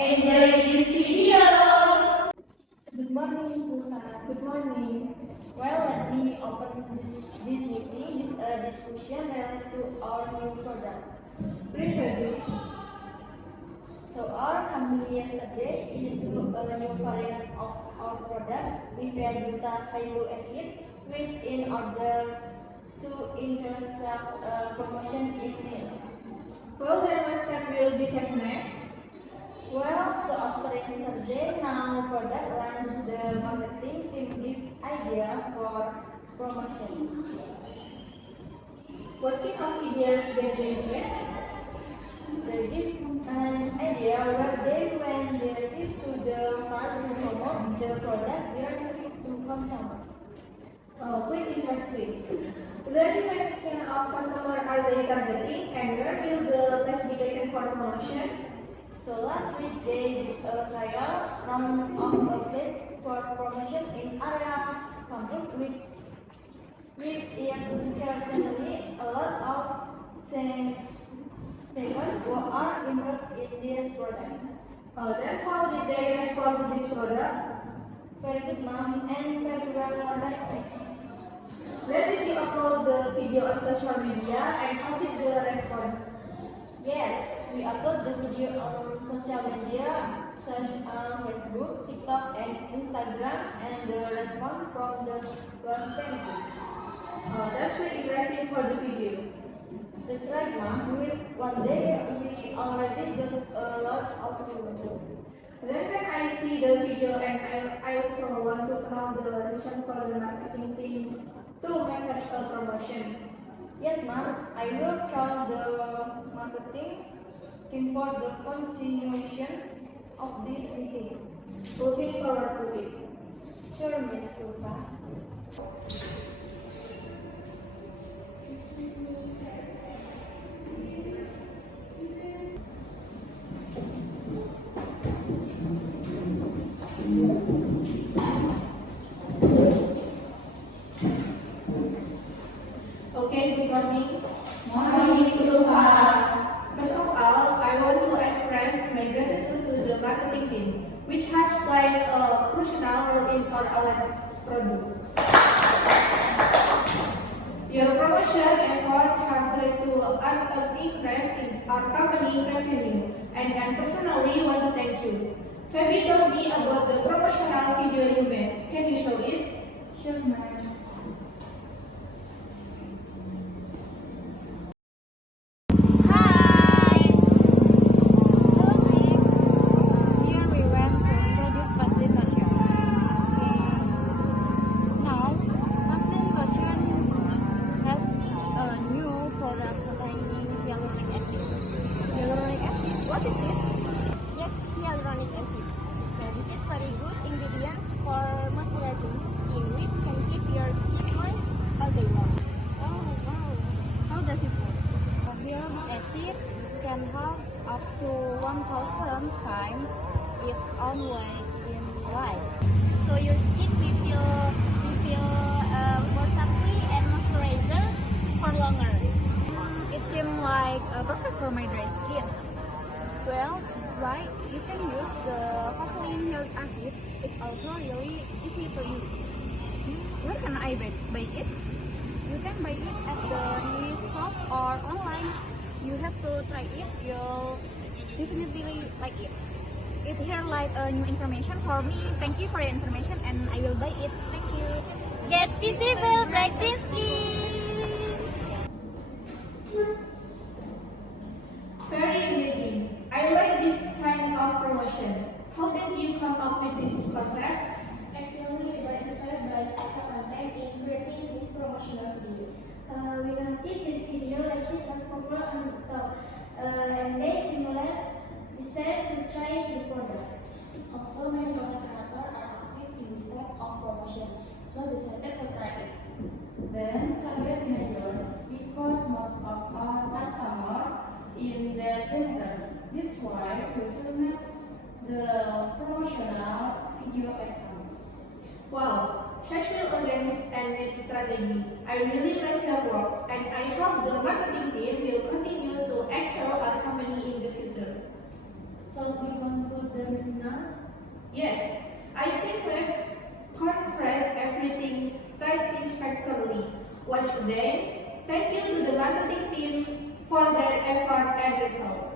Enjoy this video! Good morning, Susan. Good morning. Well, let me open this meeting with a discussion related to our new product. Please ready. So our company yesterday is a new variant of our product, beta acid, which in order to intercept promotion is needed. Well, then what step will be taken next? Well, so after yesterday, now product launched the marketing team give idea for promotion. What kind of ideas did they give? They give an idea where when they receive to the farm to promote the product, they receive it to consumer. Quite interesting. Then what kind of customer are they targeting and where will the place be taken for promotion? So last week they did a trial run of a place for promotion in area campus which is certainly a lot of takers who are interested in this product. Then how did they respond to this product? Very good, ma'am, and very well organized. When did you upload the video on social media and how did the respond? Yes, we upload the video on social media such as Facebook, TikTok, and Instagram, and the response from the was thankful. That's quite interesting for the video. That's right, ma'am. One day we already got a lot of views. Then when I see the video and I also want to know the reason for the marketing team to message a promotion. Yes, ma'am. I will call the marketing team for the continuation of this meeting. Looking forward to it. Sure, Miss Silva. Okay, good morning. Morning, Miss Silva. First of all, I want to express my gratitude to the marketing team, which has played a crucial role in our Alex product. Your promotion effort have led to an increase in our company revenue, and I personally want to thank you. Fabi told me about the promotional video you made. Can you show it? Sure, ma'am. Hi! Hello sis! Here we went to introduce Vaseline Lotion. Okay. Now, Vaseline Lotion has a new product containing hyaluronic acid. Hyaluronic acid? What is it? Yes, hyaluronic acid. So this is very good ingredients for moisturizing skin, which can keep your skin moist all day long. Oh wow! How does it work? Hyaluronic acid can have up to 1,000 times its own weight in life. So your skin will feel more supple and moisturizer for longer. It seems like perfect for my dry skin. Well, that's why you can use the Vaseline hyaluronic acid. It's also really easy to use. Where can I buy it? You can buy it at the nearest shop or online. You have to try it. You'll definitely like it. It here like new information for me. Thank you for your information, and I will buy it. Thank you. Get visible, bright skin! Very engaging. I like this kind of promotion. How did you come up with this concept? Actually, we were inspired by the content in creating this promotional video. We wanted this video like this and popular on TikTok, and they simulate decided to try the product. Also, many content creators are active in this type of promotion, so decided to try it. Then, target teenagers because most of our customers in their teenager. This is why we filmed the promotional video at campus. Wow, such well organized and neat strategy. I really like your work and I hope the marketing team will continue to excel our company in the future. So we conclude Valentina? Yes, I think we've covered everything satisfactorily. Once again, thank you to the marketing team for their effort and result.